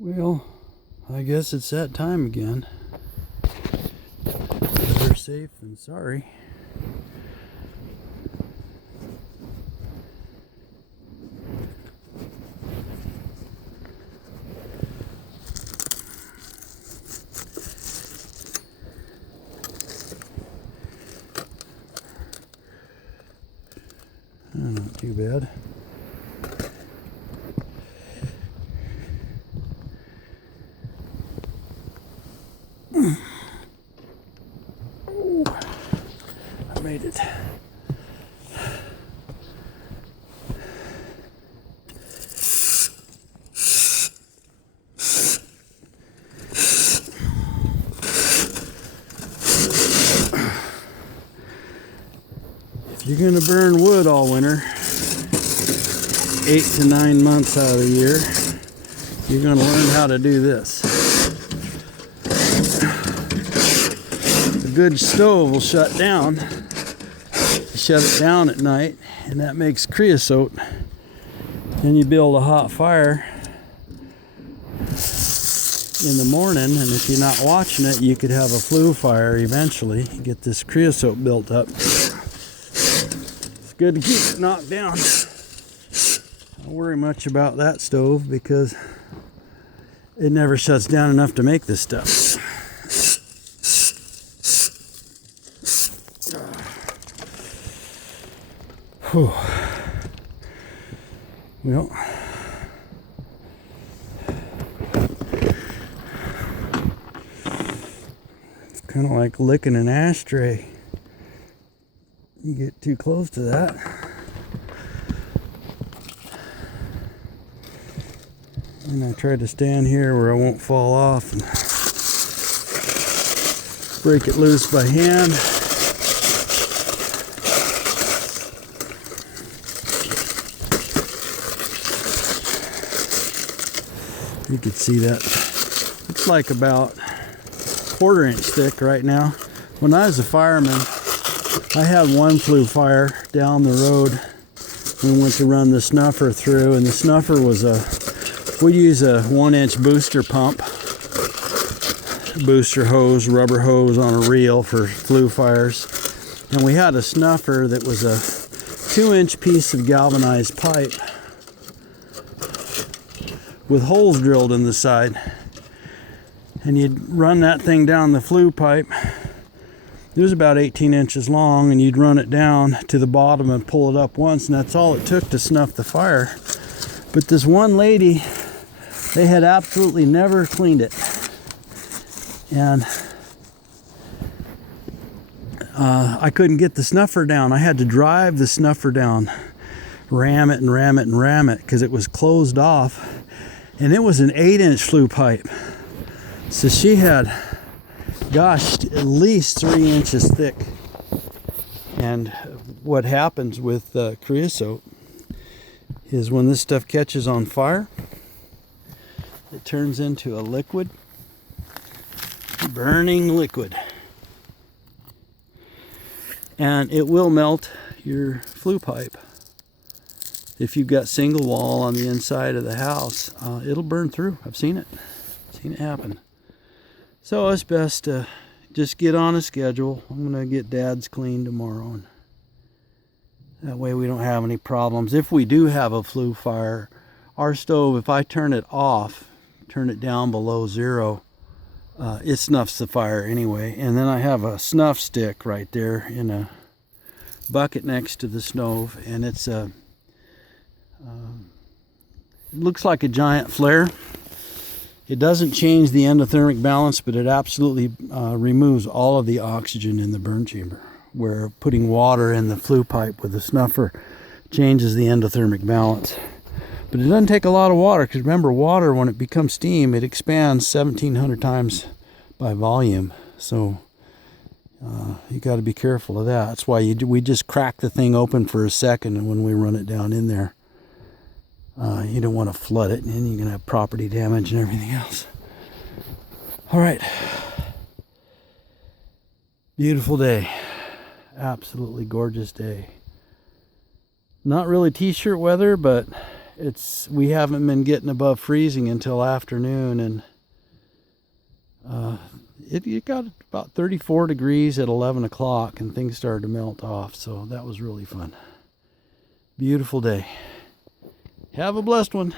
Well, I guess it's that time again. Better safe than sorry. Not too bad. Oh, I made it. If you're gonna burn wood all winter, 8 to 9 months out of the year, you're gonna learn how to do this. A good stove will shut down. You shut it down at night, and that makes creosote. Then you build a hot fire in the morning, and if you're not watching it, you could have a flue fire eventually. Get this creosote built up. It's good to keep it knocked down. I don't worry much about that stove because it never shuts down enough to make this stuff. Whew. Well, it's kind of like licking an ashtray. You get too close to that, and I try to stand here where I won't fall off and break it loose by hand. You can see that looks like about 1/4 inch thick right now. When I was a fireman, I had one flue fire down the road. We went to run the snuffer through, and the snuffer was we use a 1-inch booster pump, booster hose, rubber hose on a reel for flue fires. And we had a snuffer that was a 2-inch piece of galvanized pipe with holes drilled in the side. And you'd run that thing down the flue pipe. It was about 18 inches long, and you'd run it down to the bottom and pull it up once, and that's all it took to snuff the fire. But this one lady, they had absolutely never cleaned it. And I couldn't get the snuffer down. I had to drive the snuffer down, ram it and ram it and ram it, because it was closed off. And it was an 8-inch flue pipe. So she had, gosh, at least 3 inches thick. And what happens with creosote is when this stuff catches on fire, it turns into a liquid, burning liquid. And it will melt your flue pipe. If you've got single wall on the inside of the house, it'll burn through. I've seen it. Seen it happen. So it's best to just get on a schedule. I'm going to get Dad's cleaned tomorrow, and that way we don't have any problems. If we do have a flue fire, our stove, if I turn it off, turn it down below 0, it snuffs the fire anyway. And then I have a snuff stick right there in a bucket next to the stove, and it's a it looks like a giant flare. It doesn't change the endothermic balance, but it absolutely removes all of the oxygen in the burn chamber, where putting water in the flue pipe with a snuffer changes the endothermic balance. But it doesn't take a lot of water, because remember, water, when it becomes steam, it expands 1,700 times by volume. So you got to be careful of that. That's why we just crack the thing open for a second, and when we run it down in there, you don't want to flood it, and you're going to have property damage and everything else. All right. Beautiful day. Absolutely gorgeous day. Not really t-shirt weather, but we haven't been getting above freezing until afternoon, and it got about 34 degrees at 11 o'clock, and things started to melt off. So that was really fun. Beautiful day. Have a blessed one.